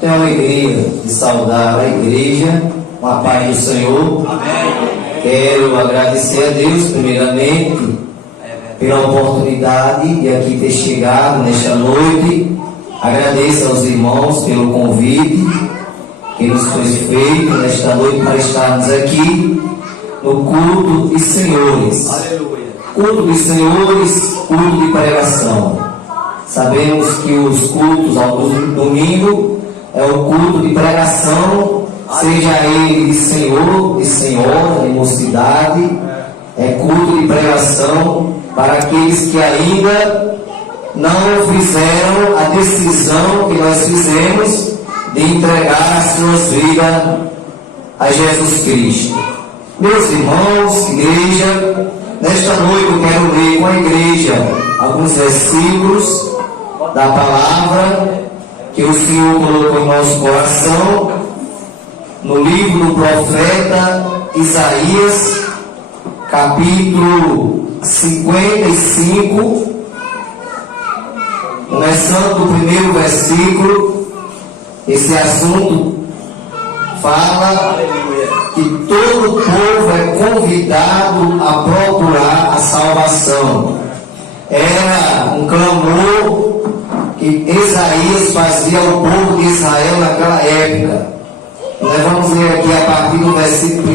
Tenho a alegria de saudar a igreja com a paz do Senhor. Amém. Quero agradecer a Deus, primeiramente, pela oportunidade de aqui ter chegado nesta noite. Agradeço aos irmãos pelo convite que nos foi feito nesta noite para estarmos aqui no culto dos senhores. Aleluia. Culto dos senhores, culto de pregação. Sabemos que os cultos ao domingo é o culto de pregação, seja ele de senhor, de senhora, de mocidade. É culto de pregação para aqueles que ainda não fizeram a decisão que nós fizemos de entregar as suas vidas a Jesus Cristo. Meus irmãos, igreja, nesta noite eu quero ler com a igreja alguns versículos da palavra que o Senhor colocou em nosso coração, no livro do profeta Isaías, capítulo 55, começando do primeiro versículo. Esse assunto fala que todo povo é convidado a procurar a salvação. Era um clamor que Isaías fazia ao povo de Israel naquela época. Nós vamos ler aqui a partir do versículo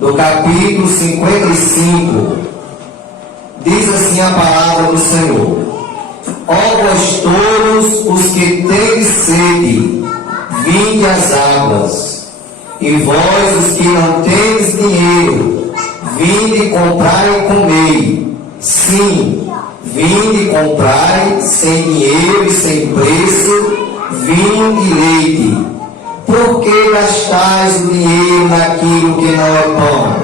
1 do capítulo 55. Diz assim a palavra do Senhor: ó vós todos os que tendes sede, vinde às águas, e vós os que não tendes dinheiro, vinde comprai e comei. Sim, vinde comprai sem dinheiro e sem preço vinho e leite. Por que gastais o dinheiro naquilo que não é pão,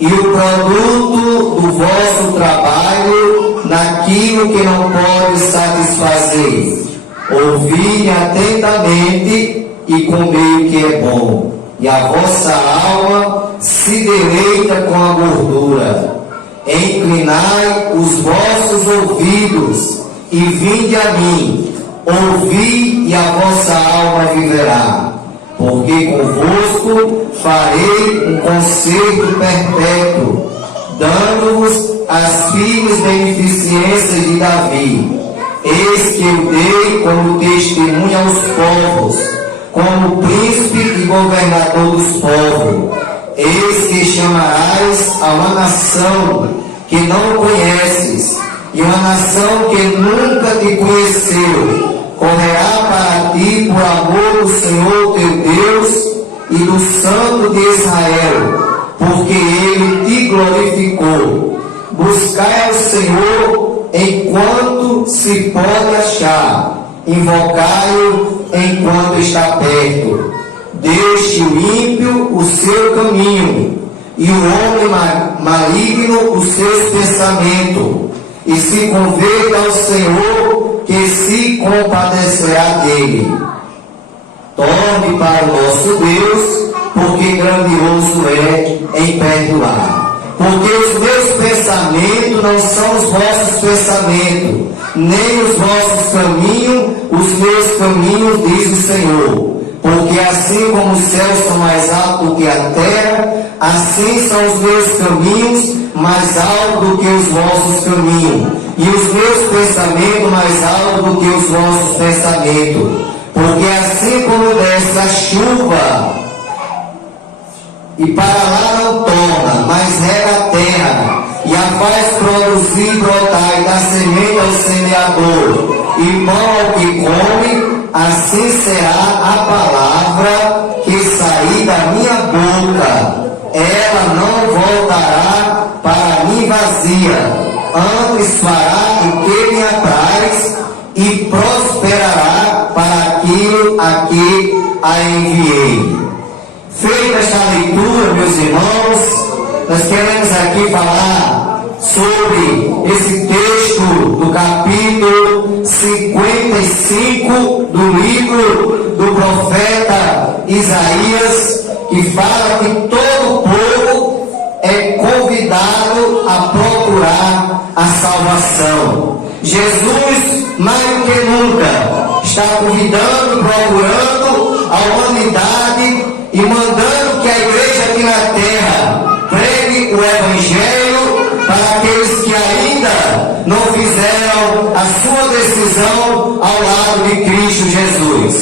e o produto do vosso trabalho naquilo que não pode satisfazer? Ouvi atentamente e comei o que é bom, e a vossa alma se deleita com a gordura. Inclinai os vossos ouvidos e vinde a mim, ouvi e a vossa alma viverá. Porque convosco farei um concerto perpétuo, dando-vos as firmes beneficências de Davi. Eis que eu dei como testemunha aos povos, como príncipe e governador dos povos. Eis que chamarás a uma nação que não conheces, e uma nação que nunca te conheceu. Correrá para ti por amor do Senhor teu Deus e do Santo de Israel, porque Ele te glorificou. Buscai ao Senhor enquanto se pode achar, invocai-o enquanto está perto. Deixe o ímpio o seu caminho, e o homem maligno os seus pensamentos, e se converta ao Senhor, que se compadecerá dele. Torne para o nosso Deus, porque grandioso é em perdoar. Porque os meus pensamentos não são os vossos pensamentos, nem os vossos caminhos, os meus caminhos, diz o Senhor. Porque assim como os céus são mais altos do que a terra, assim são os meus caminhos mais altos do que os vossos caminhos, e os meus pensamentos mais altos do que os vossos pensamentos. Porque assim como desce a chuva, e para lá não torna, mas rega a terra, e a faz produzir e brotar, e dá semente ao semeador, e pão ao que come, assim será a palavra que sair da minha boca. Ela não voltará para mim vazia, antes fará o que me apraz, e prosperará para aquilo a que a enviei. Feita esta leitura, meus irmãos, nós queremos aqui falar sobre esse texto do capítulo 55 do livro do profeta Isaías, que fala que todo povo é convidado a procurar a salvação. Jesus, mais do que nunca, está convidando, procurando a humanidade e mandando que a igreja aqui na terra pregue o Evangelho para aqueles que ainda não fizeram a sua decisão ao lado de Cristo Jesus.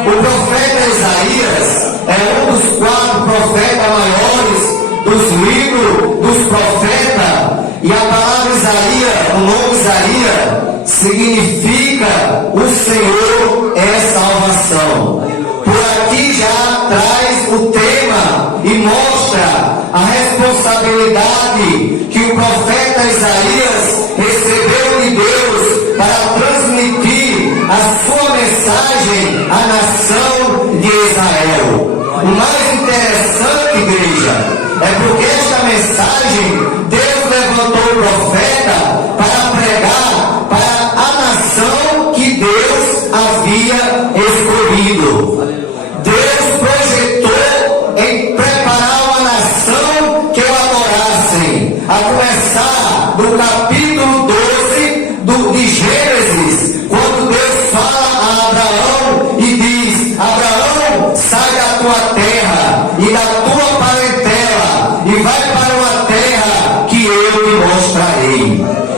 O profeta Isaías é um dos 4 profetas maiores dos livros dos profetas, e a palavra Isaías, o nome Isaías, significa o Senhor é salvação. Por aqui já traz o tema e mostra a responsabilidade que o profeta Isaías recebeu de Deus para transmitir a sua mensagem à nação de Israel. O mais interessante, igreja, é porque esta mensagem Deus levantou o profeta para pregar para a nação que Deus havia escolhido. Deus projetou em preparar uma nação que o adorassem, a começar do capítulo 12 de Gênesis, quando Deus fala a Abraão e diz: Abraão, sai da tua terra e da tua parentela e vai para uma terra que eu te mostrarei.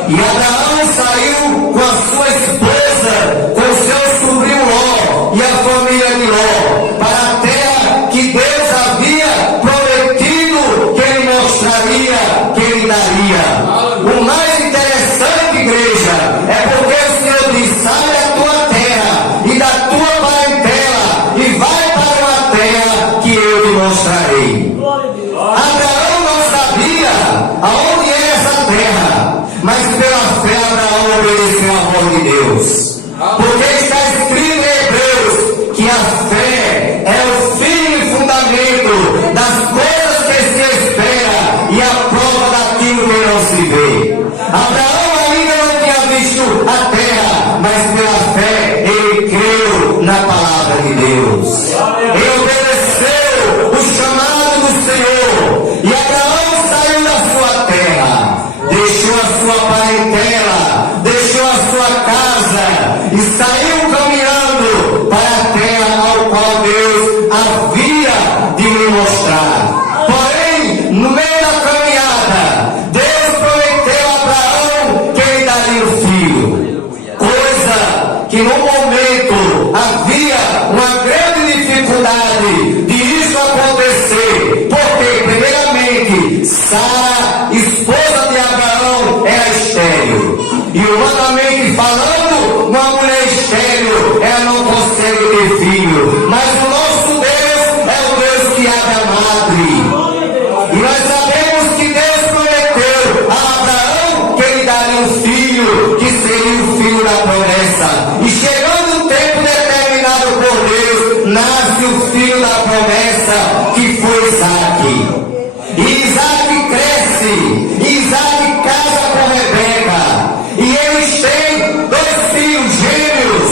E Abraão saiu com a sua esposa, com seu sobrinho Ló e a família de Ló para a terra que Deus havia prometido que ele mostraria, que ele daria. O mais interessante, igreja, é porque o Senhor diz: sai da tua terra e da tua parentela e vai para uma terra que eu te mostrarei. Abraão não sabia aonde era essa terra, mas pela fé Abraão obedeceu a voz de Deus. Porque está escrito em Hebreus que a fé é o firme fundamento das coisas que se espera e a prova daquilo que não se vê. Abraão ainda não tinha visto a terra, mas pela fé ele creu na palavra de Deus. Ele obedeceu o chamado do Senhor. E Abraão saiu da sua terra, deixou a sua parentela, deixou a sua casa e saiu caminhando para a terra ao qual Deus havia de lhe mostrar. Porém, no meio da caminhada, Deus prometeu a Abraão que ele daria o filho, coisa que no momento havia uma grande dificuldade de isso acontecer, porque primeiramente Sara, esposa de Abraão, era estéril, e humanamente falando, uma mulher estéril, ela não consegue ter filho, mas o nosso Deus é o Deus que abre a madre, e nós sabemos que Deus prometeu a Abraão que ele daria um filho, que seria o filho da promessa, e chegando o tempo determinado por Deus, nasce o filho da promessa, que foi Isaque. E Isaque cresce, e Isaque casa com Rebeca, e eles têm 2 filhos gêmeos,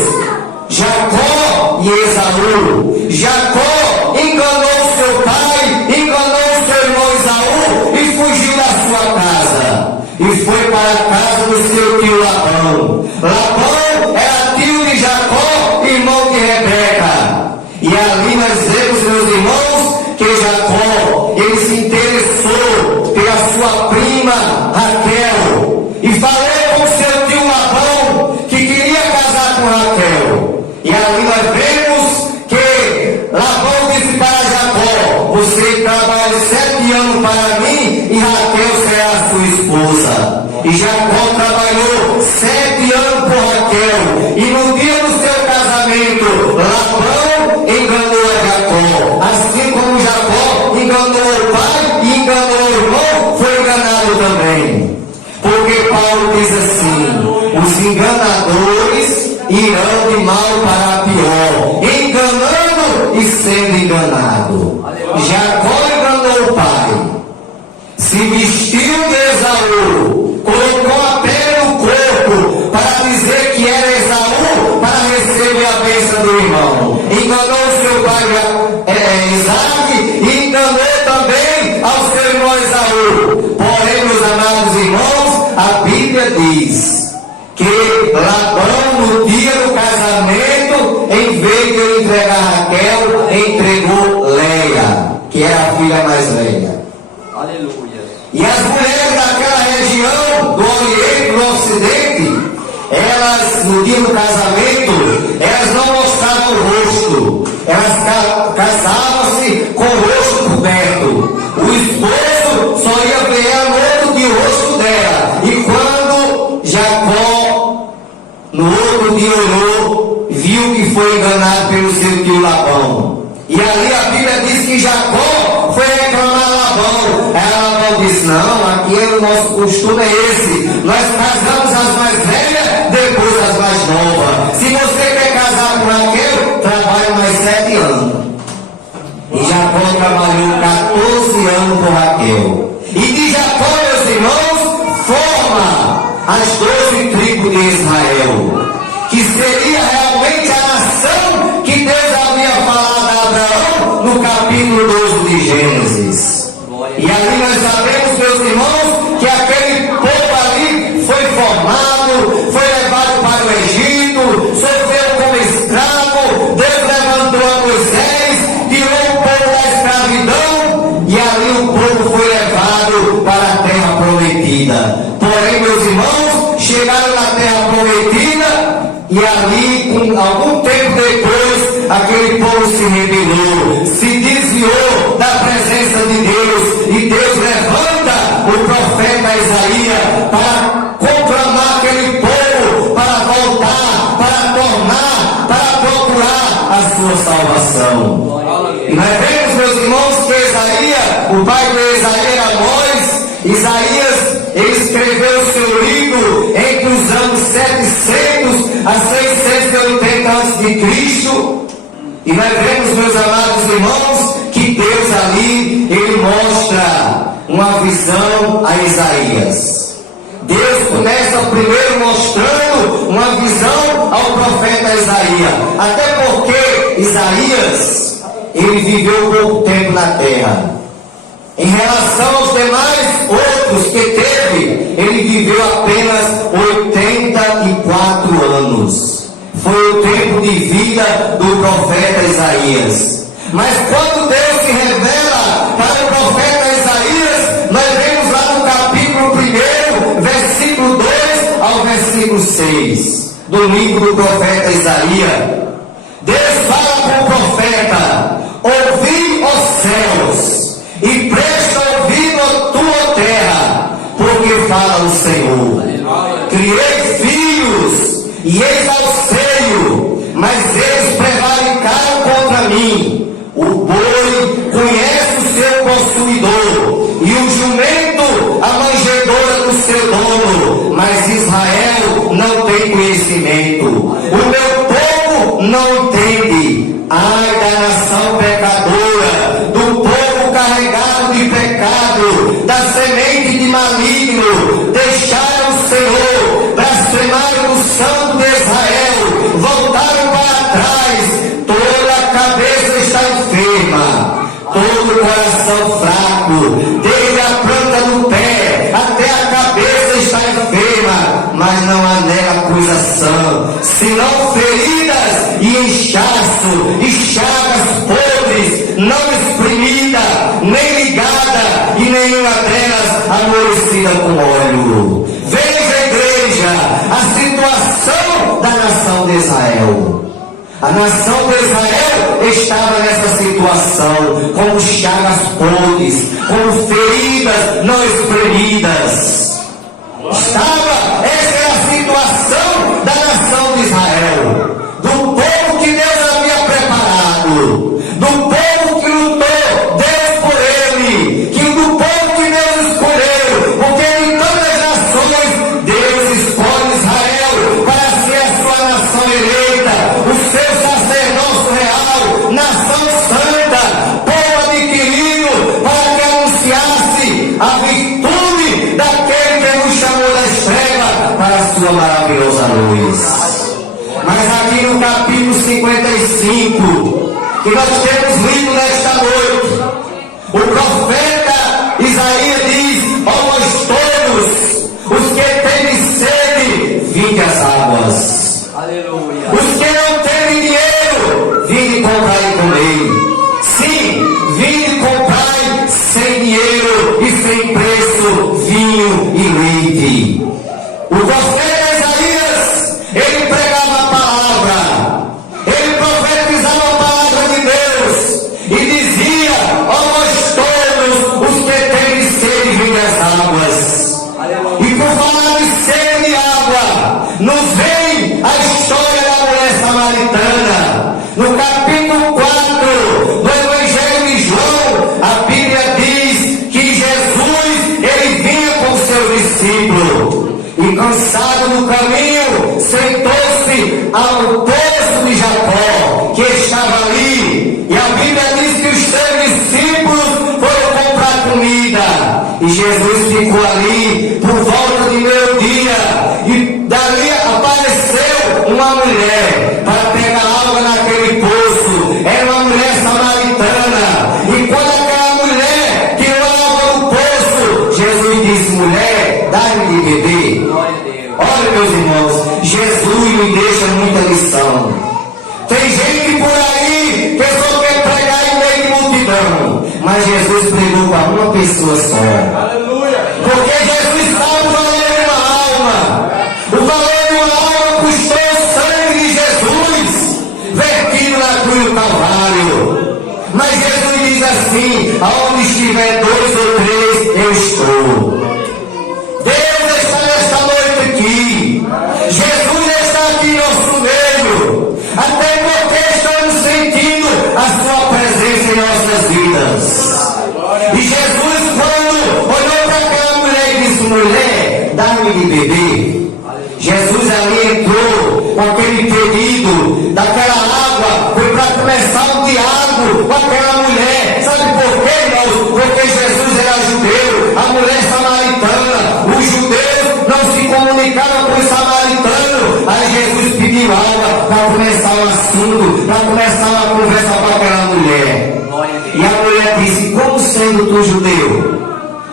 Jacó e Esaú. Jacó enganou seu pai, enganou seu irmão Esaú e fugiu da sua casa, e foi para a casa do seu tio Labão. Labão era tio de Jacó, irmão de Rebeca. E ali nós vemos, meus irmãos, que Jacó, ele se interessou pela sua prima Raquel, e falou com seu tio Labão que queria casar com Raquel. E ali nós vemos que Labão disse para Jacó: você trabalha 7 anos para mim e Raquel será a sua esposa. E Jacó trabalhou 7 anos por Raquel, e no dia do seu casamento Labão enganou a Jacó, assim como Jacó enganou o pai e enganou o irmão, foi enganado também. Porque Paulo diz assim: os enganadores irão de mal para pior, enganando e sendo enganado. Jacó enganou o pai, se vestiu de Esaú, colocou a pele no corpo para dizer que era Esaú, para receber a bênção do irmão. Enganou seu pai Isaque e enganou também ao seu irmão Esaú. Porém, meus amados irmãos, a Bíblia diz que Labão, no dia do casamento, em vez de ele entregar Raquel, entregou Leia, que era a filha mais velha. Aleluia. E as mulheres daquela região, do Oriente, do Ocidente, elas, no dia do casamento, elas não mostravam o rosto. Elas casavam-se com o rosto coberto. O esposo só ia ver ela no outro dia o rosto dela. E quando Jacó, no outro dia orou, viu que foi enganado pelo seu tio Labão. E ali a Bíblia diz que Jacó foi reclamar a Labão. Aí Labão disse: não, aqui o nosso costume é esse. Nós casamos as mais velhas, depois as mais novas. Se você quer casar com Raquel, trabalhe mais 7 anos. E Jacó trabalhou 14 anos com Raquel. E de Jacó, meus irmãos, forma as 12 tribos de Israel, que seria realmente a nação que Deus havia falado a Abraão no capítulo 12 de Gênesis. E ali nós sabemos, meus irmãos, que aquele povo ali foi formado, foi levado para o Egito, sofreu como escravo. Deus levantou a Moisés, tirou o povo da escravidão, e ali o povo foi levado para a terra prometida. Porém, meus irmãos, chegaram na terra prometida, e ali, algum tempo depois, aquele povo se rebelou, se desviou da presença de Deus, e Deus levanta o profeta Isaías para conclamar aquele povo, para voltar, para tornar, para procurar a sua salvação. E nós vemos, meus irmãos, que Isaías, o pai de Isaías era Amós. Isaías, ele escreveu o seu livro entre os anos 700 a 680 a.C. E nós vemos, meus amados irmãos, que Deus ali, ele mostra uma visão a Isaías. Deus começa primeiro mostrando uma visão ao profeta Isaías. Até porque Isaías, ele viveu pouco tempo na terra. Em relação aos demais outros que teve, ele viveu apenas 84 anos. Foi o tempo de vida do profeta Isaías. Mas quando Deus se revela para o profeta Isaías, nós vemos lá no capítulo 1, versículo 2 ao versículo 6, do livro do profeta Isaías. Deus fala com o profeta: ouvi, ó céus, e presta ouvido a tua terra, porque fala o Senhor. Criei filhos, e eis ao seio, mas eles prevaricaram contra mim. O boi conhece o seu possuidor, e o jumento a manjedoura do seu dono, mas Israel não tem conhecimento. O meu povo não entende. Ai da nação pecadora, do povo carregado de pecado, da semente de maligno. Deixaram o Senhor, blasfemaram o Santo de Israel, voltaram para trás. Toda a cabeça está enferma, todo o coração fraco, desde a planta do pé até a cabeça está enferma, mas não há nela coisa sã, senão feridas e inchaço, e chagas podres, não exprimida, nem ligada, e nenhuma delas amolecida com óleo. Veja, igreja, a situação da nação de Israel. A nação de Israel estava nessa situação, como chagas podres, como feridas não espremidas. Essa é a situação da nação de Israel, do povo que Deus havia preparado, do povo que lutou Deus por ele, do povo que Deus escolheu, porque em todas as nações Deus escolhe Israel para ser a sua nação eleita, o seu sacerdócio real, nação santa, povo adquirido, para que anunciasse a virtude daquele que nos chamou das trevas para a sua maravilhosa luz. Mas aqui no capítulo 55, que nós temos lido nesta noite, o profeta Isaías diz: ó vós todos, os que têm sede, vinde às águas. No capítulo 4 do Evangelho de João, a Bíblia diz que Jesus, ele vinha com seus discípulos. E cansado no caminho, sentou-se ao poço de Jacó, que estava ali. E a Bíblia diz que os seus discípulos foram comprar comida. E Jesus ficou ali por volta de meio-dia. E dali apareceu uma mulher para pegar água naquele poço. Era uma mulher samaritana. E quando aquela mulher tirou água do poço, Jesus disse: mulher, dá-me de beber. Olha, meus irmãos, Jesus me deixa muita lição. Tem gente por aí que só quer pregar em meio de multidão, mas Jesus pregou para uma pessoa só. Aleluia! Porque Jesus sabe o valor de uma alma. O valor de uma alma custou o sangue de Jesus, vertido na cruz do Calvário. Mas Jesus diz assim: aonde estiver 2 ou 3, eu estou. Deus está nesta noite aqui. Jesus está aqui em nosso meio. Até porque estamos sentindo a sua presença em nossas vidas. E Jesus, quando olhou para aquela mulher e disse: mulher, dá-me de beber. Jesus ali entrou com aquele pedido daquela água, foi para começar o diálogo com aquela mulher. Sabe por quê, irmãos? Porque Jesus era judeu, a mulher samaritana. Os judeus não se comunicavam com os samaritanos. Aí Jesus pediu água para começar o assunto, para começar uma conversa com aquela mulher. E a mulher disse: como sendo tu judeu,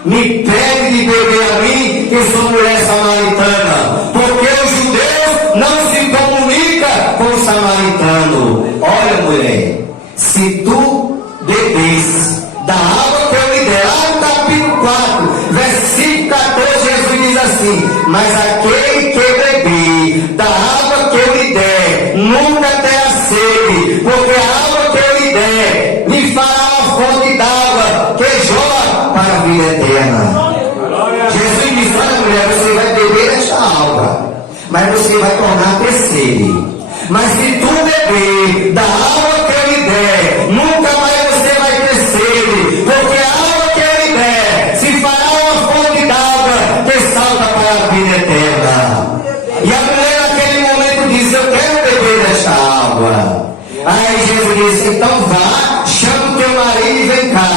me pede de beber a mim, que sou mulher samaritana? Porque os judeus não se comunicam com o samaritano. Olha, mulher, se tu bebes da água que eu lhe der, lá no capítulo 4, versículo 14, Jesus diz assim: mas aquele que beber da água que eu lhe der, nunca terá sede, porque a água que eu lhe der lhe fará uma fonte d'água que jorra para a vida eterna. Jesus disse: olha, mulher, você vai beber esta água, mas você vai tornar a ter sede. Mas se tu beber da água que eu lhe der, nunca mais você vai ter sede, porque a água que eu lhe der se fará uma fonte d'água que salta para a vida eterna. E a mulher naquele momento disse: eu quero beber desta água. Aí Jesus disse: então vá, chama o teu marido e vem cá.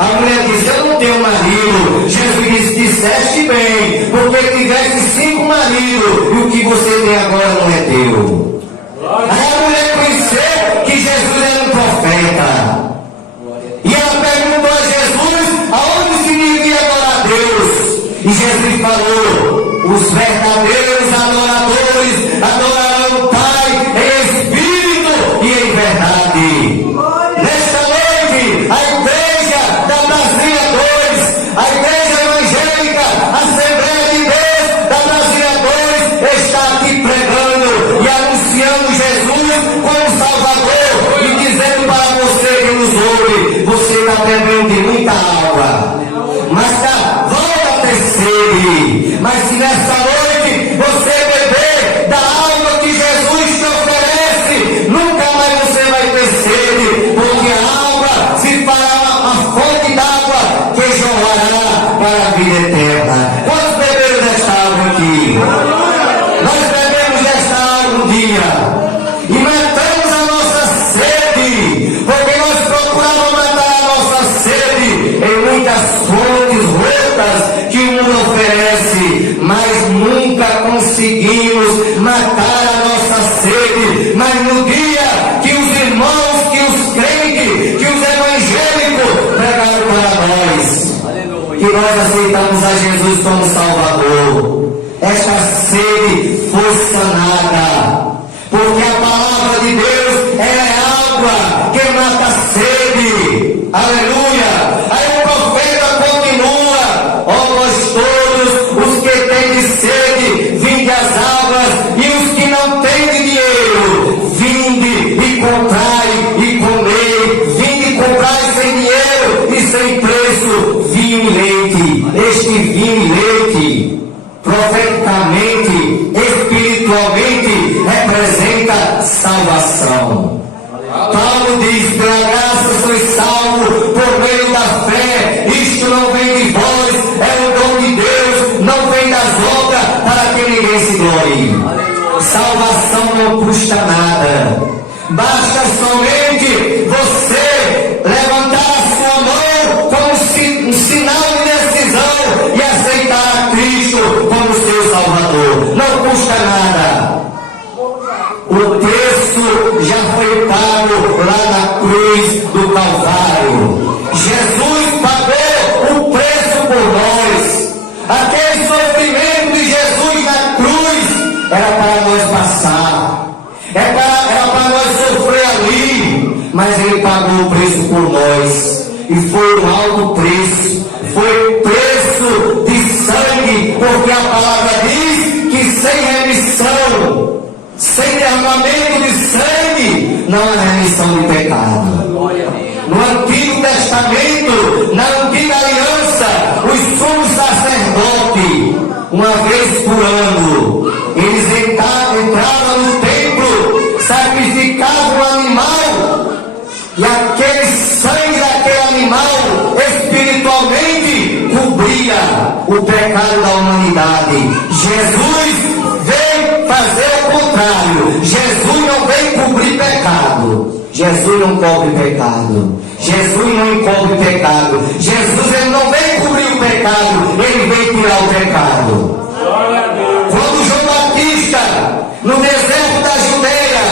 A mulher disse: eu não tenho marido. Jesus disse: disseste bem, porque tiveste 5 maridos, e o que você tem agora não é teu. Aí a mulher conheceu que Jesus era um profeta. E ela perguntou a Jesus aonde se devia adorar a Deus. E Jesus falou: os verdadeiros adoradores adorarão o Pai em espírito e em verdade. Nesta noite, a igreja da Brasília 2, a igreja evangélica, a Assembleia de Deus da Brasília 2, está aqui pregando e anunciando Jesus como Salvador e dizendo para você que nos ouve: você está bebendo de muita água, mas volta a ter sede. Mas se nessa noite você beber da água que Jesus te oferece, nunca mais você vai ter sede, porque a água se fará a fonte d'água que jorrará para a vida eterna. Quantos beberam desta água aqui? Nós bebemos desta água um dia e matamos a nossa sede, porque nós procuramos matar a nossa sede em muitas fontes rotas que o mundo oferece, mas nunca conseguimos matar a nossa sede. Mas no dia que os irmãos, que os crentes, que os evangélicos pregaram para nós, que nós aceitamos a Jesus como Salvador, esta sede foi sanada, porque a palavra de Deus é água que mata a sede. Aleluia! Aí o profeta continua: ó vós todos os que têm sede, vinde às águas, e os que não têm dinheiro, vinde e comprai e comei, vinde e comprai sem dinheiro e sem preço vinho e leite. Este vinho e leite, profeticamente, espiritualmente, representa custa nada. Basta somente você levantar a sua mão como um sinal de decisão e aceitar a Cristo como seu Salvador. Não custa nada. O preço já foi pago lá na cruz do Calvário. Jesus pagou o preço por nós. Aquele sofrimento de Jesus na cruz era para nós passar. Era para nós sofrer ali. Mas Ele pagou o preço por nós. E foi um alto preço. Foi preço de sangue. Porque a palavra diz que sem remissão, sem derramamento de sangue, não há remissão de pecado. No Antigo Testamento, na Antiga Aliança, os sumos sacerdotes, uma vez por ano, eles entravam no templo, sacrificavam um animal, e aquele sangue daquele animal, espiritualmente, cobria o pecado da humanidade. Jesus veio fazer o contrário. Jesus não veio cobrir pecado. Jesus não cobre pecado. Jesus não encobre pecado. Jesus ele não veio cobrir o pecado. Ele veio tirar o pecado. Quando João Batista, no deserto da Judeia,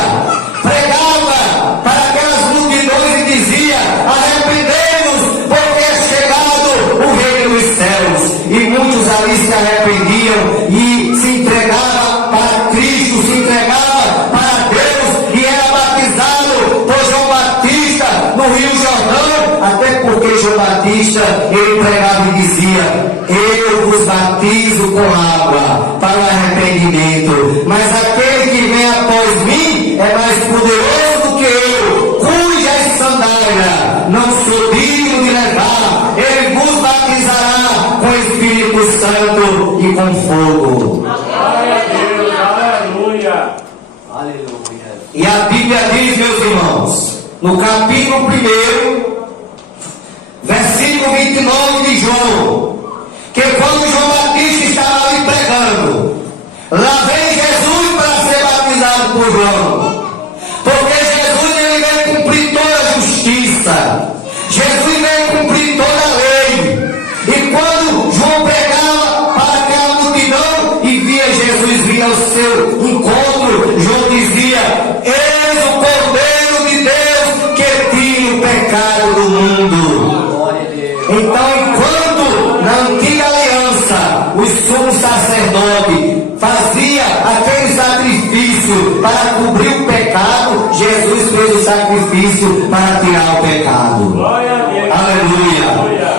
pregava para aquelas multidões e dizia: arrependemos, porque é chegado o reino dos céus. E muitos ali se arrependiam e se entregavam para Cristo, se entregavam para Deus e era batizado por João Batista no Rio Jordão, até porque João Batista ele pregava e dizia: eu vos batizo com água para o arrependimento, mas aquele que vem após mim é mais poderoso do que eu, cujas sandálias não sou digno de levar. Ele vos batizará com o Espírito Santo e com fogo. E a Bíblia diz, meus irmãos, no capítulo 1, versículo 29 de João, que quando João Batista estava ali pregando, lá vem Jesus para ser batizado por João, porque Jesus ele veio cumprir toda a justiça, Jesus veio cumprir toda a lei. E quando João pregava para aquela multidão e via Jesus vir ao seu encontro, João dizia: eis o Cordeiro de Deus que tira o pecado do mundo. Então, enquanto na Antiga Aliança os sumos sacerdotes fazia aquele sacrifício para cobrir o pecado, Jesus fez o sacrifício para tirar o pecado. Aleluia.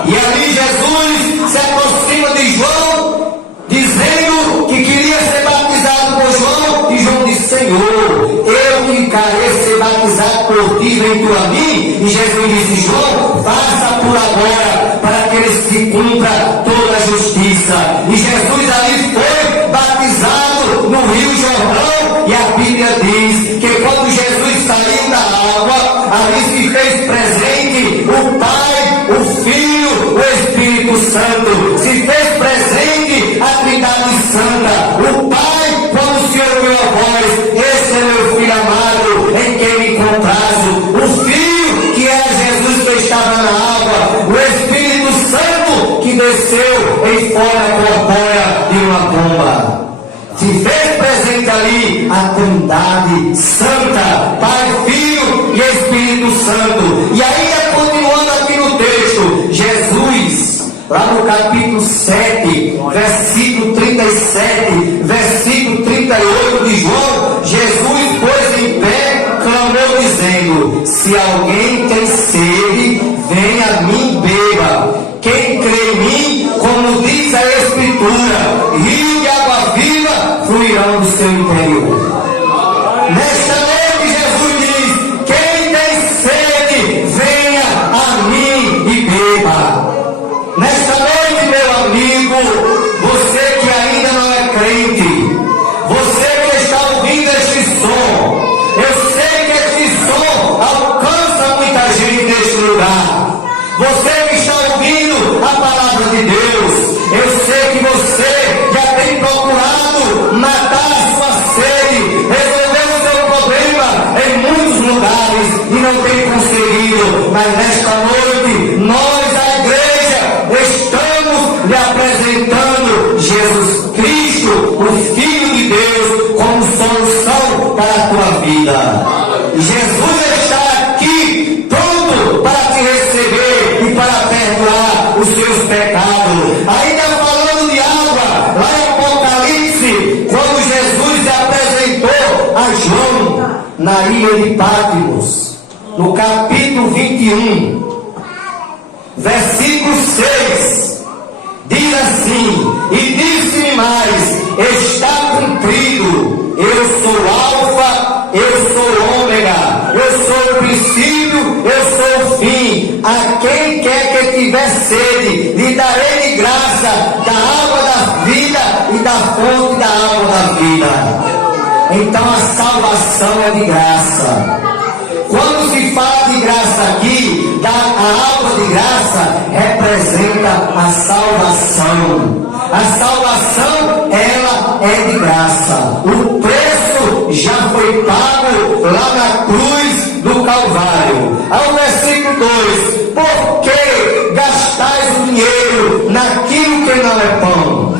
E ali Jesus se aproxima de João, dizendo que queria ser batizado por João, e João disse: Senhor, eu ficarei ser batizado por ti, vem tu a mim? E Jesus disse: João, faça por agora, para que ele se cumpra toda a justiça. E Jesus ali foi batizado no Rio Jordão, e a Bíblia diz que quando Jesus saiu da água, ali se fez presente o Pai, o Filho, o Espírito Santo. Se fez presente a Trindade Santa. O Pai, quando o Senhor ouviu a voz: esse é meu Filho amado, em quem me comprazo. O Filho, que era Jesus que estava na água. O Espírito Santo, que desceu em forma corpórea de uma pomba. Se fez presente ali a Trindade Santa, Pai, Filho e Espírito Santo. E ainda continuando aqui no texto, Jesus, lá no capítulo 7, versículo 37, versículo 38 de João, Jesus pôs em pé, clamou dizendo: se alguém tem sede, venha a mim, beba. Quem crê em mim, como diz a Escritura, rio de água viva fluirão do seu interior. Nesta noite Jesus diz: quem tem sede, venha a mim e beba. Nesta noite, meu amigo, você que ainda não é crente, você que está ouvindo este som, eu sei que este som alcança muita gente neste lugar. Você que está ouvindo a palavra de Deus, eu sei que você já tem procurado matar a sua sede, resolver o seu e não tem conseguido, mas nesta noite, nós, a igreja, estamos lhe apresentando Jesus Cristo, o Filho de Deus, como solução para a tua vida. Jesus está aqui, pronto para te receber e para perdoar os seus pecados. Ainda falando de água, lá em Apocalipse, quando Jesus se apresentou a João na ilha de Patmos, no capítulo 21, versículo 6, diz assim: e disse-me mais, está cumprido, eu sou Alfa, eu sou Ômega, eu sou o princípio, eu sou o fim. A quem quer que tiver sede, lhe darei de graça da água da vida e da fonte da água da vida. Então a salvação é de graça. Quando se fala de graça aqui, a água de graça representa a salvação. A salvação, ela é de graça. O preço já foi pago lá na cruz do Calvário. Ao versículo 2: por que gastais o dinheiro naquilo que não é pão?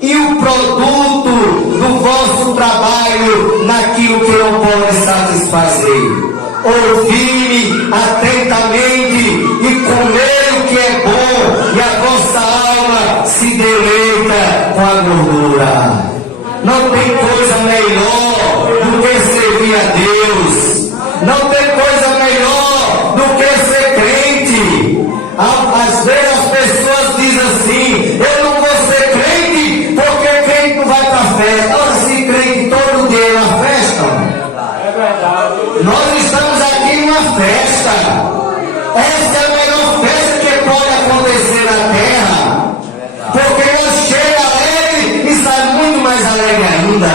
E o produto do vosso trabalho naquilo que não pode satisfazer? Ouvi-me atentamente e comei o que é bom, e a vossa alma se deleita com a gordura. Não tem coisa melhor do que servir a Deus. Não tem coisa melhor do que ser crente. Às vezes as pessoas dizem assim: eu não vou ser crente porque crente não vai para a festa. Ora, se crente todo dia na festa. É verdade. Nós estamos aqui numa festa. Essa é a melhor festa que pode acontecer na terra. Porque nós chega alegre e sai muito mais alegre ainda.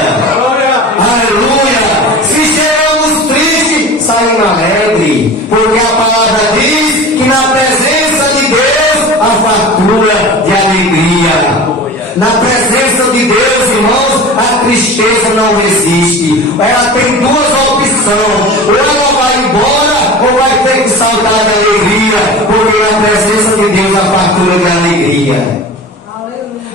Aleluia! Se chegamos tristes, saímos alegres. Porque a palavra diz que na presença de Deus há fartura de alegria. Na presença de Deus, irmãos, a tristeza não existe. Ela tem duas opções: ou ela vai embora, ou vai ter que saltar de alegria, porque na presença de Deus há fartura de alegria.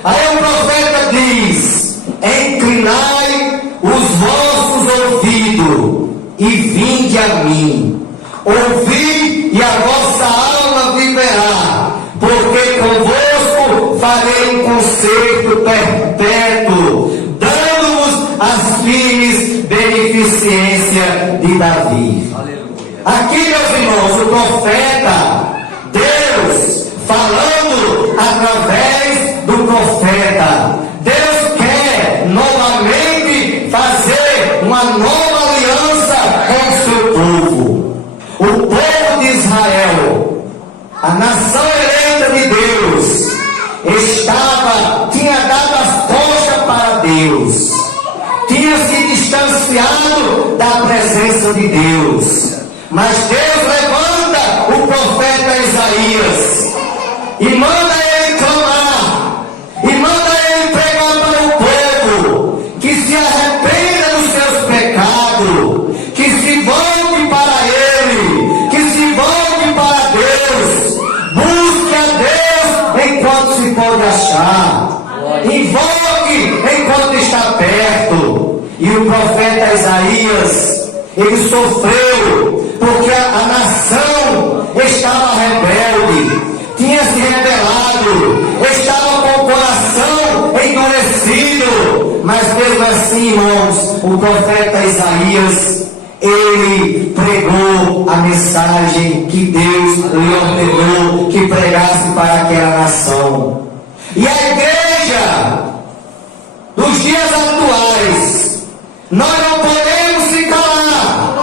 Aí o profeta diz: inclinai os vossos ouvidos e vinde a mim. Ouvi e a vossa alma viverá, porque convosco farei um concerto perpétuo, dando-vos as firmes beneficências de Davi. Aqui, meus irmãos, o profeta, Deus falando através do profeta. Deus quer novamente fazer uma nova aliança com o seu povo. O povo de Israel, a nação eleita de Deus, tinha dado as costas para Deus, tinha se distanciado da presença de Deus. Mas Deus levanta o profeta Isaías e manda ele clamar, e manda ele pregar para o povo que se arrependa dos seus pecados, que se volte para ele, que se volte para Deus, busque a Deus enquanto se pode achar, invoque enquanto está perto. E o profeta Isaías, ele sofreu porque a nação estava rebelde, tinha se rebelado, estava com o coração endurecido. Mas mesmo assim, irmãos, o profeta Isaías, ele pregou a mensagem que Deus lhe ordenou que pregasse para aquela nação. E a igreja dos dias atuais, nós não podemos se calar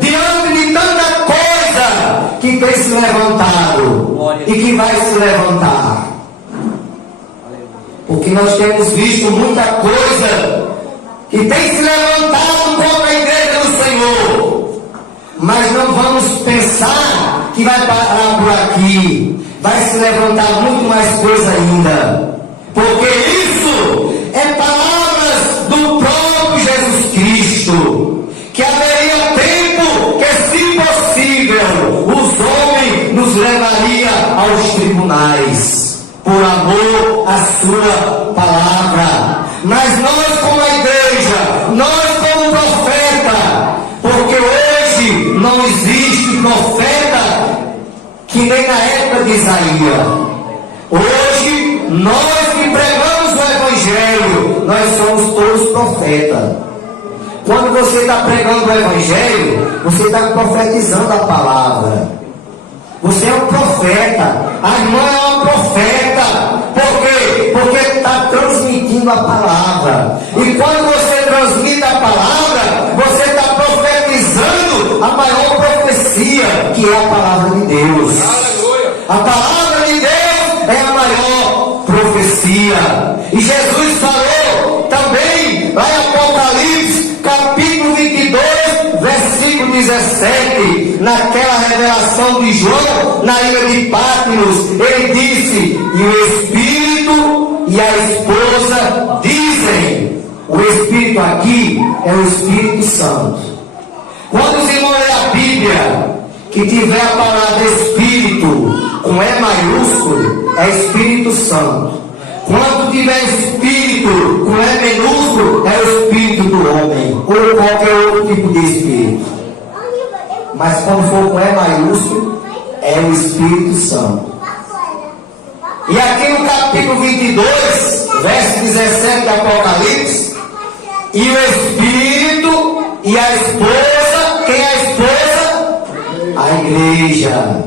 diante de tanta coisa que tem se levantado e que vai se levantar. Porque nós temos visto muita coisa que tem se levantado contra a igreja do Senhor. Mas não vamos pensar que vai parar por aqui. Vai se levantar muito mais coisa ainda. Porque isso é palavras do próprio Jesus Cristo. Que haveria tempo que se aos tribunais, por amor à sua palavra. Mas nós como a igreja, nós como profeta, porque hoje não existe profeta que nem na época de Isaías. Hoje, nós que pregamos o Evangelho, nós somos todos profetas. Quando você está pregando o Evangelho, você está profetizando a palavra. Você é um profeta. A irmã é uma profeta. Por quê? Porque está transmitindo a palavra. E quando você transmite a palavra, você está profetizando a maior profecia, que é a palavra de Deus. A palavra de Deus é a maior profecia. E Jesus falou também, lá em Apocalipse, capítulo 22, versículo 17, naquela revelação de João, na ilha de Patmos, ele disse: e o Espírito e a esposa dizem. O Espírito aqui é o Espírito Santo. Quando os irmãos lerem a Bíblia, que tiver a palavra Espírito com E maiúsculo, é Espírito Santo. Quando tiver Espírito com E minúsculo, é o Espírito do homem, ou qualquer outro tipo de Espírito. Mas quando for com E maiúsculo, é o Espírito Santo. E aqui no capítulo 22, verso 17 do Apocalipse, e o Espírito e a esposa, quem é a esposa? A igreja.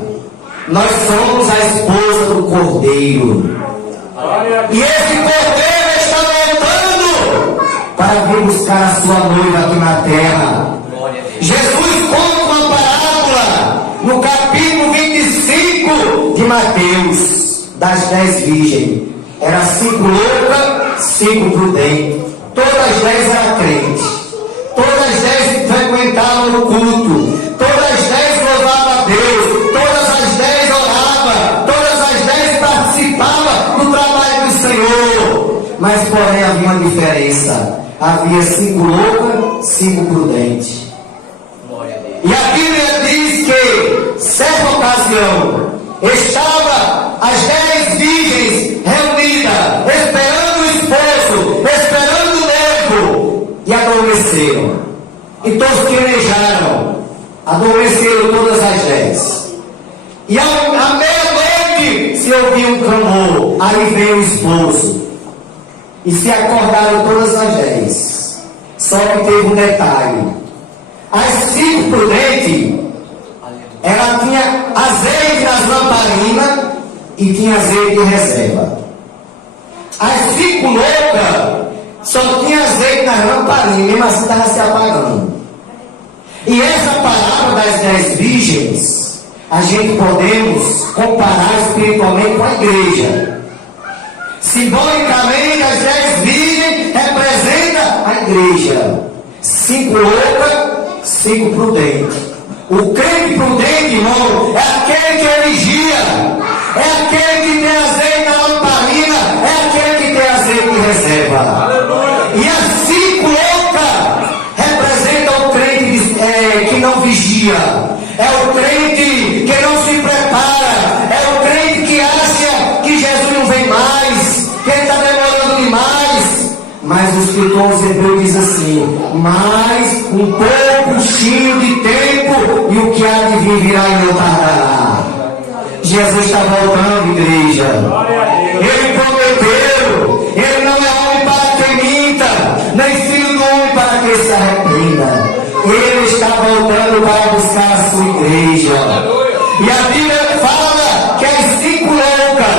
Nós somos a esposa do Cordeiro. E esse Cordeiro está voltando para vir buscar a sua noiva aqui na terra. Jesus conta uma parábola no capítulo 25 de Mateus, das 10 virgens. Era 5 loucas, 5 prudentes. Todas as 10 eram crentes. Todas as 10 frequentavam o culto. Todas as 10 louvavam a Deus. Todas as 10 oravam. Todas as 10 participavam do trabalho do Senhor. Mas porém havia uma diferença. Havia 5 loucas, 5 prudentes. E a Bíblia diz que, certa ocasião, estava as 10 virgens reunidas, esperando o esposo, esperando o noivo, e adormeceram. E todos querejaram, adormeceram todas as 10. E à meia-noite se ouviu um clamor, aí veio o esposo. E se acordaram todas as 10. Só que teve um detalhe. As 5 prudentes, ela tinha azeite nas lamparinas e tinha azeite em reserva. As 5 loucas só tinha azeite nas lamparinas, mesmo assim estava se apagando. E essa palavra das 10 virgens, a gente podemos comparar espiritualmente com a igreja. Simbolicamente, as 10 virgens representam a igreja. 5 loucas, 5 prudentes. O crente prudente, irmão, é aquele que é vigia, é aquele que tem azeite na lamparina, é aquele que tem azeite em reserva. Aleluia. E as 5 loucas representam o crente que não vigia, é o crente que não se prepara, é o crente que acha que Jesus não vem mais, que ele está demorando demais. Mas o escritor aos Hebreus diz assim: mais um pouquinho de tempo e o que há de vir virá e não tardará. Jesus está voltando, igreja. Ele prometeu. Ele não é homem para que minta, nem filho do homem para que se arrependa. Ele está voltando para buscar a sua igreja. E a Bíblia fala que as 5 loucas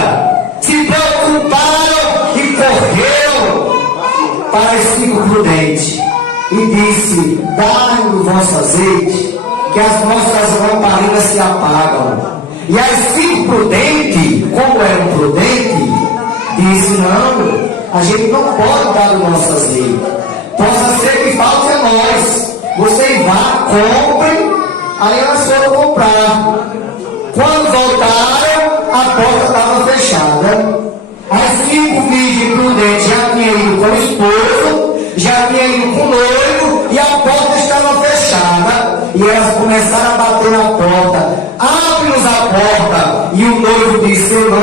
se preocuparam e correram para as 5 prudentes e disse: dai-me o vosso azeite, que as nossas lamparinas se apagam. E as 5 prudentes, como eram prudentes, disse: não, a gente não pode dar o nosso azeite, possa ser que falte a nós. Vocês vá, comprem. Aí elas foram comprar. Quando voltaram, a porta estava fechada. As 5 virgens prudentes já tinham ido com o esposo, já tinham ido com o noivo, e a porta estava fechada. E elas começaram a bater na porta: abre-nos a porta. E o noivo disse: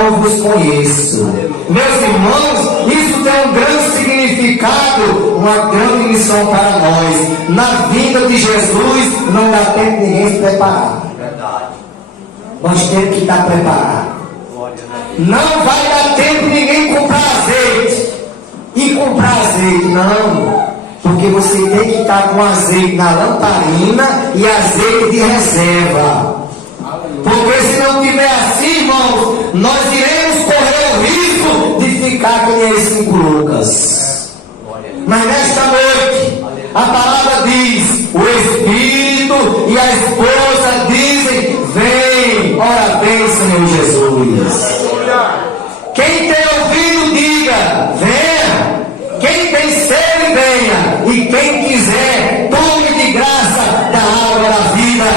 não vos conheço. Meus irmãos, isso tem um grande significado, uma grande missão para nós. Na vinda de Jesus, não dá tempo de ninguém se preparar. Nós temos que estar preparados. Não vai dar tempo de ninguém comprar azeite. E comprar azeite, não. Porque você tem que estar com azeite na lamparina e azeite de reserva. Porque se não tiver assim, irmãos, nós iremos correr o risco de ficar que nem as 5 Lucas. Mas nesta noite, a palavra diz, o Espírito e a esposa dizem, vem, ora vem, Senhor Jesus. Quem tem ouvido, diga, venha. Quem tem sede, venha. E quem quiser, tome de graça da água da vida.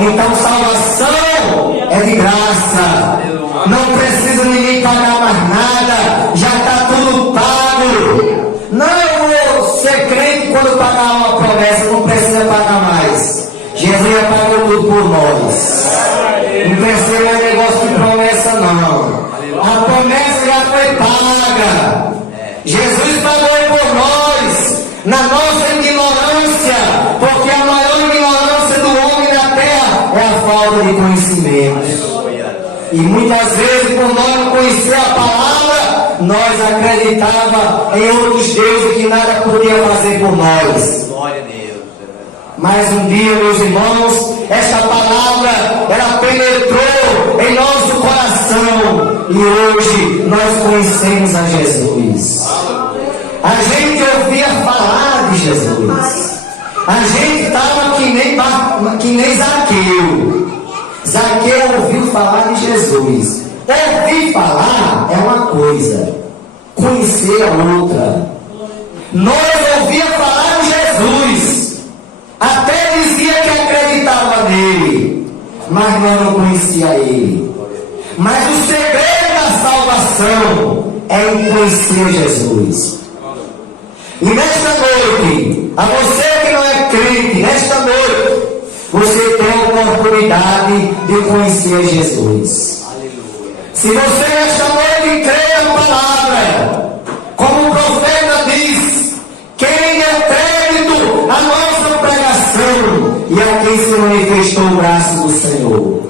Então salvação é de graça. Não precisa ninguém pagar mais nada. Já está tudo pago. Não, eu vou ser crente quando pagar uma promessa. Não precisa pagar mais. Jesus já pagou tudo por nós. Não precisa mais negócio de promessa, não. A promessa já foi paga. Jesus pagou por nós, na nossa ignorância, porque a maior ignorância do homem na terra é a falta de conhecimento. E muitas vezes, por nós não conhecer a palavra, nós acreditávamos em outros deuses que nada podia fazer por nós. Mas um dia, meus irmãos, essa palavra, ela penetrou em nosso coração. E hoje nós conhecemos a Jesus. A gente ouvia falar de Jesus. A gente estava que nem Zaqueu. Zaqueu ouviu falar de Jesus. Ouvir falar é uma coisa, conhecer é outra. Nós ouvia falar de Jesus. Até dizia que acreditava nele, mas nós não conhecia ele. Mas o segredo da salvação é em conhecer Jesus. E nesta noite, a você que não é crente, nesta noite, você tem a oportunidade de conhecer Jesus. Se você nesta noite crê na palavra, como o profeta diz, quem é crédito a nossa pregação e a quem se manifestou o braço do Senhor.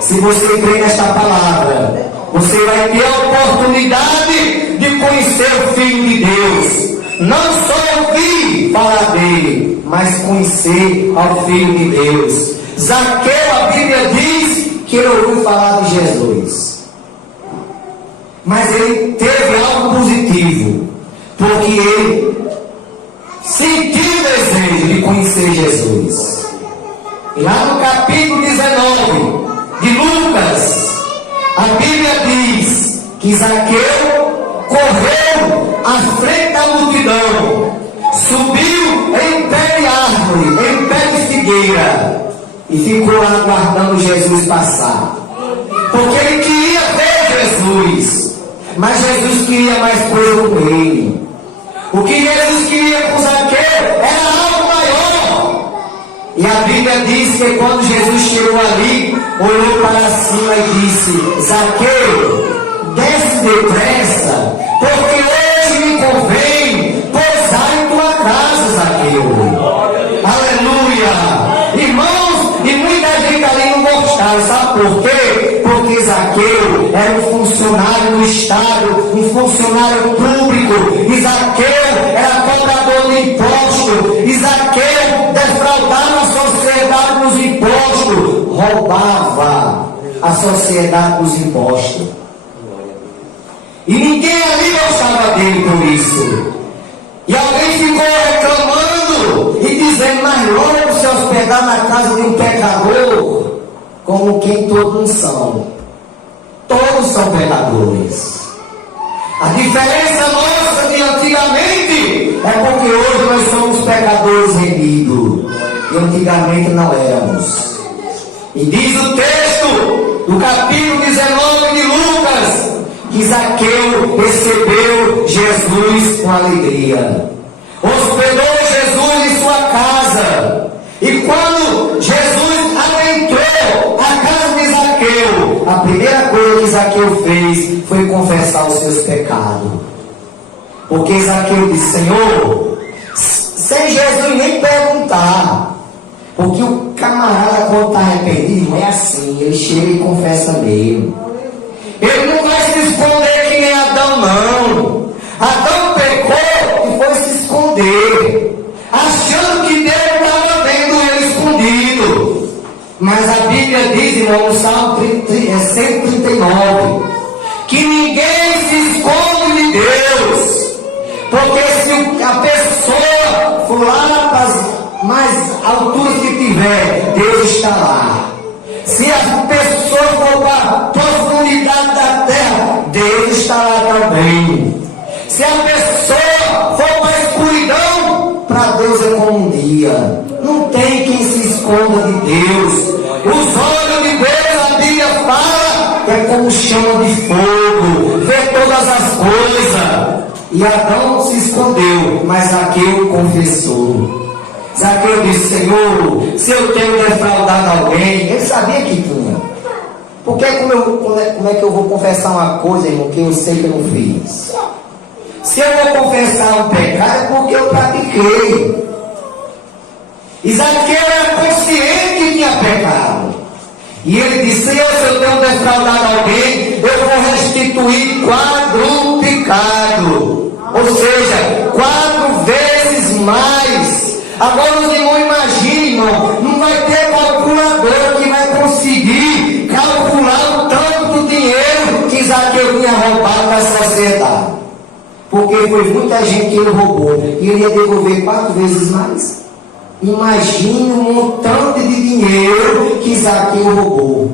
Se você crê nesta palavra, você vai ter a oportunidade de conhecer o Filho de Deus. Não só ouvir falar dele, mas conhecer ao Filho de Deus. Zaqueu, a Bíblia diz que ele ouviu falar de Jesus. Mas ele teve algo positivo, porque ele sentiu o desejo de conhecer Jesus. E lá no capítulo 19 de Lucas, a Bíblia diz que Zaqueu correu à frente da multidão, subiu em pé de árvore, em pé de figueira, e ficou lá aguardando Jesus passar. Porque ele queria ver Jesus, mas Jesus queria mais coisa com ele. O que Jesus queria com Zaqueu era algo maior. E a Bíblia diz que quando Jesus chegou ali, olhou para cima e disse: Zaqueu, desce depressa, porque hoje me convém pousar em tua casa, Zaqueu. Aleluia! Irmãos, e muita gente ali não gostava, sabe por quê? Porque Zaqueu era um funcionário do Estado, um funcionário público, e Zaqueu era cobrador de imposto, e Zaqueu defraudava a sociedade dos impostos, roubava a sociedade dos impostos. E ninguém ali gostava dele por isso. E alguém ficou reclamando e dizendo: mas logo se hospedar na casa de um pecador, como quem todos são. Todos são pecadores. A diferença nossa de antigamente é porque hoje nós somos pecadores remidos. E antigamente não éramos. E diz o texto do capítulo 19 de Lucas que Zaqueu recebeu Jesus com alegria. Hospedou Jesus em sua casa. E quando Jesus adentrou a casa de Zaqueu, a primeira coisa que Zaqueu fez foi confessar os seus pecados. Porque Zaqueu disse: Senhor, sem Jesus nem perguntar. Porque o camarada, quando está arrependido, não é assim. Ele chega e confessa mesmo. Ele não vai se esconder que nem Adão, não. Adão pecou e foi se esconder, achando que Deus estava vendo ele escondido. Mas a Bíblia diz, irmão, no Salmo 139, que ninguém se esconde de Deus. Porque se a pessoa for lá para as mais alturas que tiver, Deus está lá. Se a pessoa for para a profundidade da terra, Deus está lá também. Se a pessoa for para a escuridão, para Deus é como um dia. Não tem quem se esconda de Deus. Os olhos de Deus, a Bíblia fala, é como chama de fogo, vê todas as coisas. E Adão se escondeu, mas Zaqueu confessou. Zaqueu disse: Senhor, se eu tenho defraudado alguém, ele sabia que tinha. Porque como é que eu vou confessar uma coisa, irmão, que eu sei que eu não fiz? Se eu vou confessar um pecado, é porque eu pratiquei. E Zaqueu era consciente que tinha pecado. E ele disse: Senhor, se eu tenho defraudado alguém, eu vou restituir quadruplicado. Ou seja, 4 vezes mais. Agora os irmãos imaginam, não vai ter calculador que vai conseguir calcular o tanto do dinheiro que Zaqueu tinha roubado da sociedade. Porque foi muita gente que ele roubou. E ele ia devolver 4 vezes mais. Imagine um montante de dinheiro que Zaqueu roubou.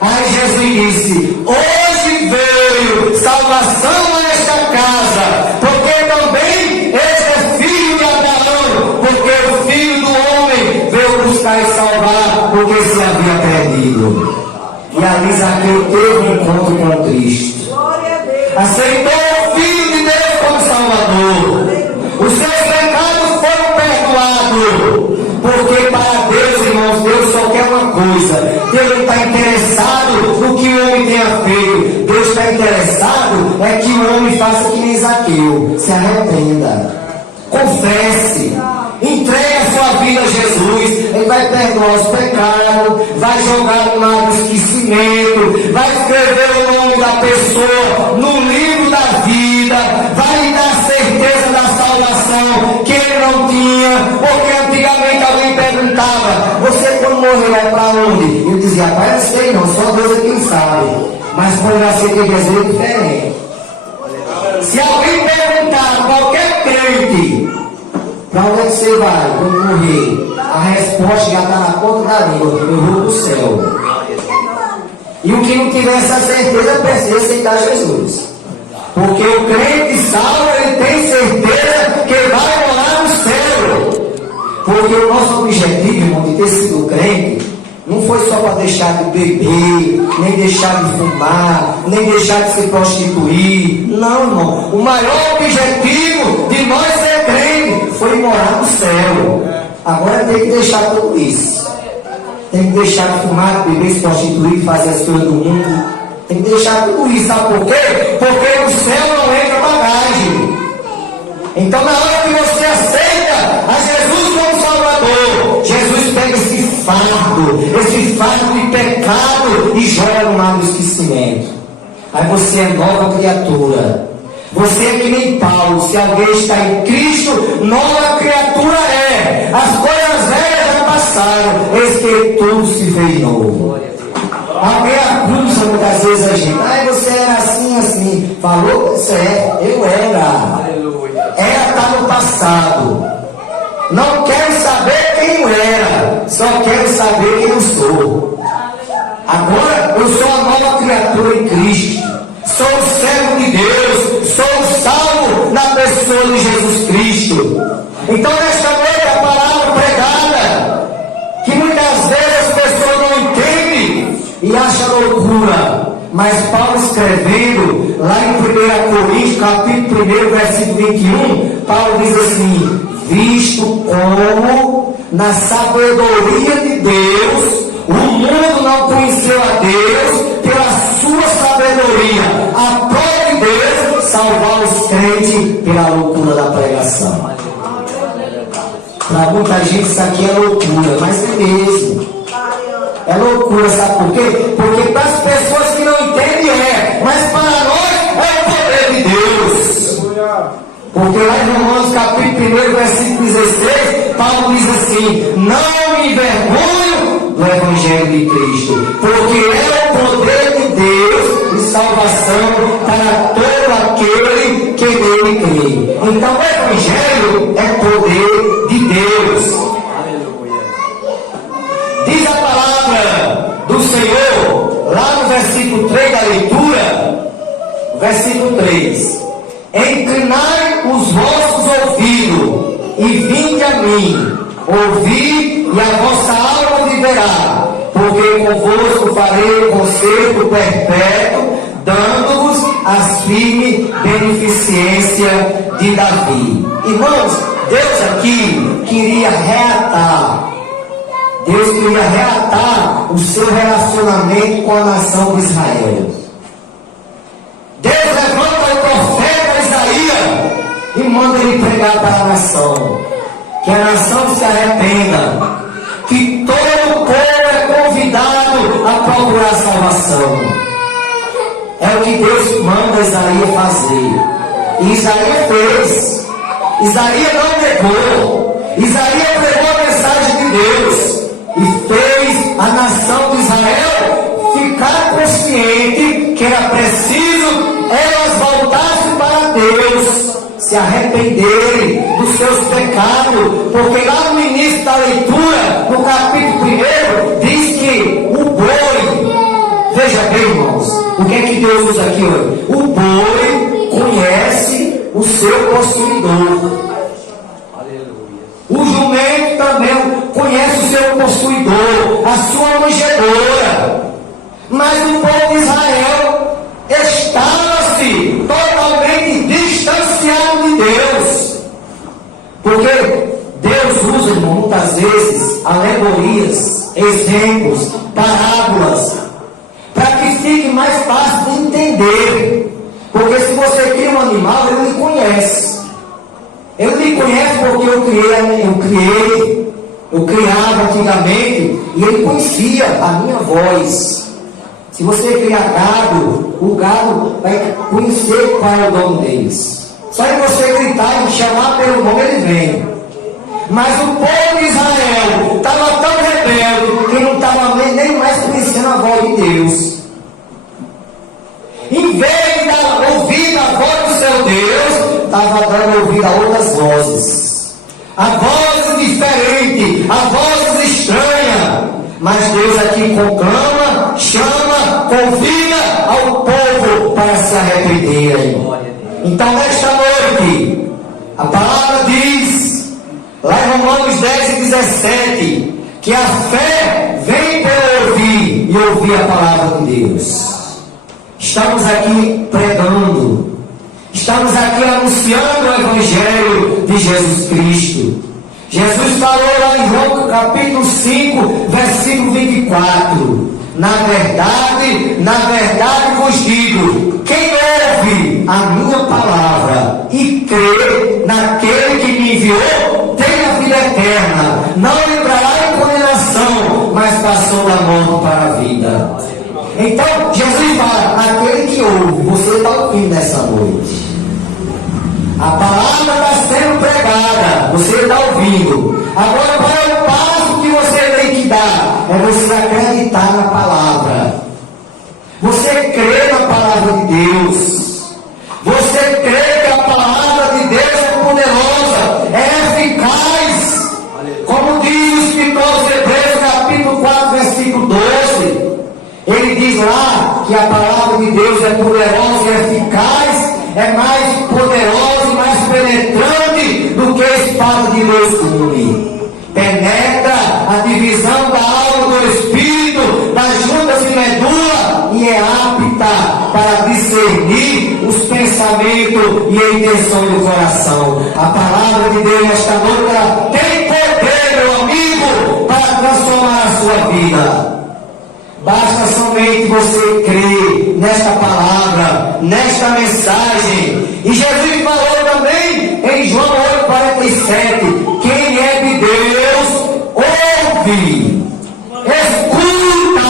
Aí Jesus disse: hoje veio salvação a esta casa, porque também este é filho de Abraão, porque o Filho do Homem veio buscar e salvar, porque se havia perdido. E ali Zaqueu teve um encontro com Cristo. Aceitou o Filho de Deus como Salvador. Os seus pecados foram perdoados. Porque para Deus, irmãos, Deus só quer uma coisa. Deus não está interessado no que o homem tenha feito. Deus está interessado é que o homem faça que nem Zaqueu. Se arrependa. Confesse. Entregue a sua vida a Jesus. Ele vai perdoar os pecados. Vai jogar no mar do esquecimento. Vai escrever o nome da pessoa no livro da vida. Vai lhe dar certeza da salvação que ele não tinha. Porque antigamente alguém perguntava: você quando morrer vai para onde? Eu dizia: pai, não sei não, só Deus é quem sabe. Mas quando nascer de Jesus é diferente. Se alguém perguntar, qualquer crente, para onde é que você vai quando morrer? A resposta já está na ponta da língua: eu vou para o céu. E o que não tiver essa certeza precisa aceitar Jesus. Porque o crente salvo, ele tem certeza que vai morar no céu. Porque o nosso objetivo, irmão, de ter sido crente, não foi só para deixar de beber, nem deixar de fumar, nem deixar de se prostituir. Não, irmão. O maior objetivo de nós ser crente foi morar no céu. Agora tem que deixar tudo isso. Tem que deixar de fumar, de beber, se prostituir, de fazer as coisas do mundo. Tem que deixar tudo isso. Sabe por quê? Porque no céu não entra bagagem. Então, na hora que você aceita a Jesus como Salvador, Jesus pega esse fardo de pecado e joga no mar do esquecimento. Aí você é nova criatura. Você é que nem Paulo: se alguém está em Cristo, nova criatura é. As coisas velhas já passaram, eis que tudo se fez novo. Alguém acusa muitas vezes a gente: ai, você era assim, assim. Falou certo, eu era. Era, está no passado. Não quero saber quem eu era, só quero saber quem eu sou. Agora eu sou uma nova criatura em Cristo. Sou o servo de Deus, sou salvo na pessoa de Jesus Cristo. Então nesta noite a palavra pregada, que muitas vezes as pessoas não entendem e acham loucura, mas Paulo escrevendo lá em 1 Coríntios capítulo 1, versículo 21, Paulo diz assim: visto como na sabedoria de Deus o mundo não conheceu a Deus pela sua crentes pela loucura da pregação. Para muita gente isso aqui é loucura, mas é mesmo. É loucura, sabe por quê? Porque para as pessoas que não entendem mas para nós é o poder de Deus. Porque lá em Romanos capítulo 1, versículo 16, Paulo diz assim: não me envergonho do Evangelho de Cristo, porque é o poder de Deus de salvação para todo aquele que nele crê. Então o Evangelho é poder de Deus. Diz a palavra do Senhor, lá no versículo 3 da leitura, versículo 3: inclinai os vossos ouvidos e vinde a mim, ouvi e a vossa alma viverá, porque convosco farei conserto perpétuo, dando-vos as firme beneficência de Davi. Irmãos, Deus aqui queria reatar. Deus queria reatar o seu relacionamento com a nação de Israel. Deus levanta o profeta Isaías e manda ele pregar para a nação, que a nação se arrependa, que todo o povo é convidado a procurar salvação. É o que Deus manda Isaías fazer. E Isaías fez. Isaías não negou. Isaías pregou a mensagem de Deus e fez a nação de Israel ficar consciente que era preciso elas voltassem para Deus, se arrependerem dos seus pecados, porque lá no início da leitura, no capítulo 1, diz que o boi, veja bem, irmãos, o que é que Deus usa aqui hoje? O boi conhece o seu possuidor. O jumento também conhece o seu possuidor, a sua manjedoura. Mas o povo de Israel estava-se totalmente distanciado de Deus. Porque Deus usa, irmão, muitas vezes alegorias, exemplos, parábolas, para que fique mais fácil de entender. Porque se você cria um animal, ele lhe conhece. Ele me conhece porque eu criava antigamente e ele conhecia a minha voz. Se você criar gado, o gado vai conhecer qual é o dono deles. Só que você gritar e chamar pelo nome, ele vem. Mas o povo de Israel estava tão rebelde que não estava nem mais conhecendo a voz de Deus. Em vez de ouvir a voz do seu Deus, estava dando ouvido a outras vozes, a vozes diferentes, a vozes estranhas. Mas Deus aqui conclama, chama, convida ao povo para se arrependerem. Então nesta noite a palavra diz lá em Romanos 10 e 17 que a fé vem pelo ouvir e ouvir a palavra de Deus. Estamos aqui pregando, estamos aqui anunciando o Evangelho de Jesus Cristo. Jesus falou lá em João capítulo 5, versículo 24: na verdade vos digo, quem ouve a minha palavra e crê naquele que me enviou, tem a vida eterna, não entrará em condenação, mas passou da morte para a vida. Então, Jesus fala, aquele que ouve, você está ouvindo nessa noite. A palavra está sendo pregada, você está ouvindo. Agora, qual é o passo que você tem que dar? É você acreditar na palavra. Você crê na palavra de Deus. Você crê que a palavra de Deus é poderosa, é eficaz. Como diz o escritor aos Hebreus, capítulo 4, versículo 12. Ele diz lá que a palavra de Deus é poderosa e eficaz, é mais poderosa e mais penetrante do que a espada de dois gumes. Penetra a divisão da alma do espírito, das juntas e medula, e é apta para discernir os pensamentos e a intenção do coração. A palavra de Deus nesta noite tem poder, meu amigo, para transformar a sua vida. Basta somente você crer nesta palavra, nesta mensagem. E Jesus falou também em João 8,47: quem é de Deus, ouve, escuta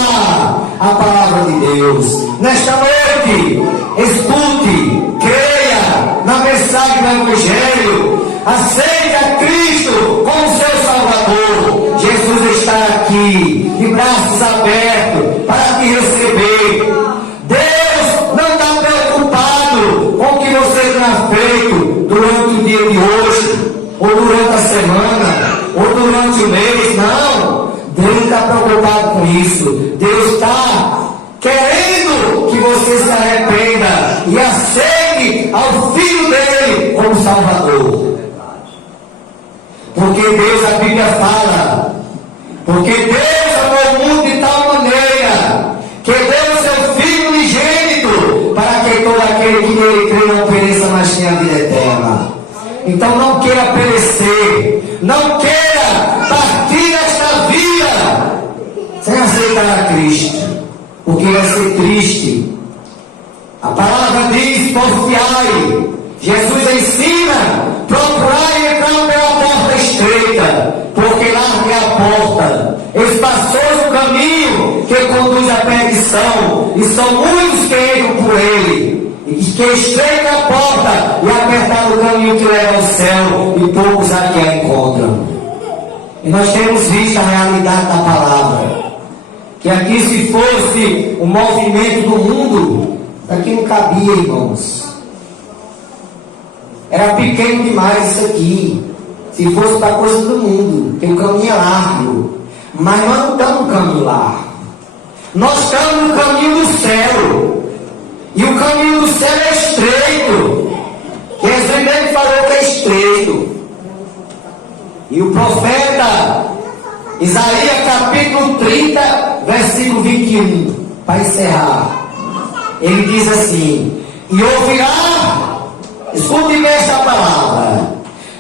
a palavra de Deus. Nesta noite, escute, creia na mensagem do Evangelho, aceite a Cristo como seu Salvador. Jesus está aqui, de braços abertos, para te receber. Deus não está preocupado com o que você tenha feito durante o dia de hoje, ou durante a semana, ou durante o mês. Não, Deus não está preocupado com isso. Deus está querendo que você se arrependa e aceite ao Filho dele como Salvador. Porque Deus, a Bíblia fala, porque Deus amou o mundo de tal maneira que deu o seu Filho unigênito para que todo aquele que nele crê não pereça, mas tenha a vida eterna. Então não queira perecer, não queira partir desta vida sem aceitar a Cristo, porque vai ser triste. A palavra diz: porfiai. Jesus ensina: procurai entrar pela porta estreita, porque larga é a porta, espaçoso o caminho que conduz à perdição, e são muitos que entram por ele. E que estreita a porta e apertar o caminho que leva ao céu, e poucos aqui a encontram. E nós temos visto a realidade da palavra, que aqui, se fosse o movimento do mundo, aqui não cabia, irmãos. Era pequeno demais isso aqui, se fosse para a coisa do mundo, porque o caminho é largo. Mas nós não estamos no caminho largo, nós estamos no caminho do céu. E o caminho do céu é estreito. Jesus mesmo falou que é estreito. E o profeta Isaías capítulo 30, versículo 21, para encerrar, ele diz assim: e ouvirá, escute bem esta palavra,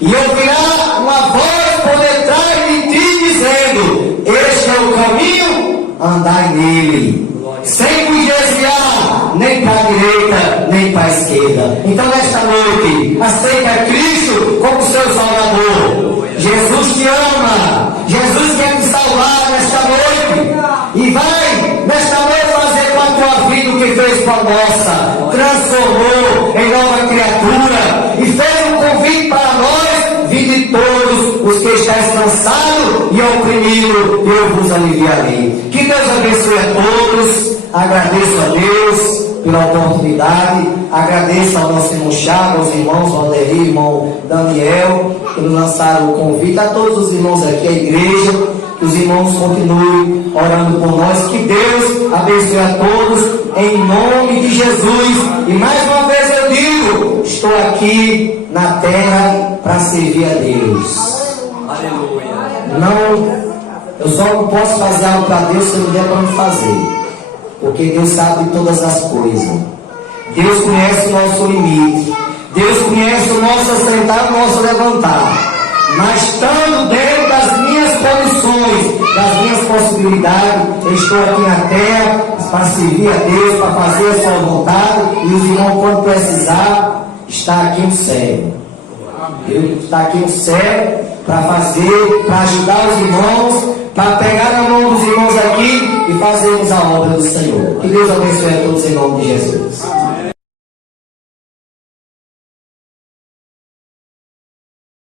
e ouvirá uma voz por detrás de ti dizendo: este é o caminho, andai nele, sem vos desviar nem para a direita nem para a esquerda. Então nesta noite, aceita a Cristo como seu Salvador. Jesus te ama, Jesus quer te salvar nesta noite, e vai nesta noite fazer com a tua vida o que fez com a nossa, transformou em nova criatura e fez um convite para nós: vinde todos os que estáis cansados e oprimidos, eu vos aliviarei. Que Deus abençoe a todos. Agradeço a Deus pela oportunidade, agradeço ao nosso irmão Chagas, aos irmãos Valderi, irmão Daniel, que nos lançaram o convite, a todos os irmãos aqui, a igreja, que os irmãos continuem orando por nós, que Deus abençoe a todos, em nome de Jesus. E mais uma vez eu digo, estou aqui na terra para servir a Deus. Aleluia. Não, eu só não posso fazer algo para Deus se não der para me fazer, porque Deus sabe de todas as coisas. Deus conhece o nosso limite, Deus conhece o nosso assentar, o nosso levantar. Mas estando dentro das minhas condições, das minhas possibilidades, eu estou aqui na terra para servir a Deus, para fazer a sua vontade. E os irmãos, quando precisar, está aqui no céu. Deus está aqui no céu para fazer, para ajudar os irmãos, para pegar na mão dos irmãos aqui e fazermos a obra do Senhor. Que Deus abençoe a todos em nome de Jesus.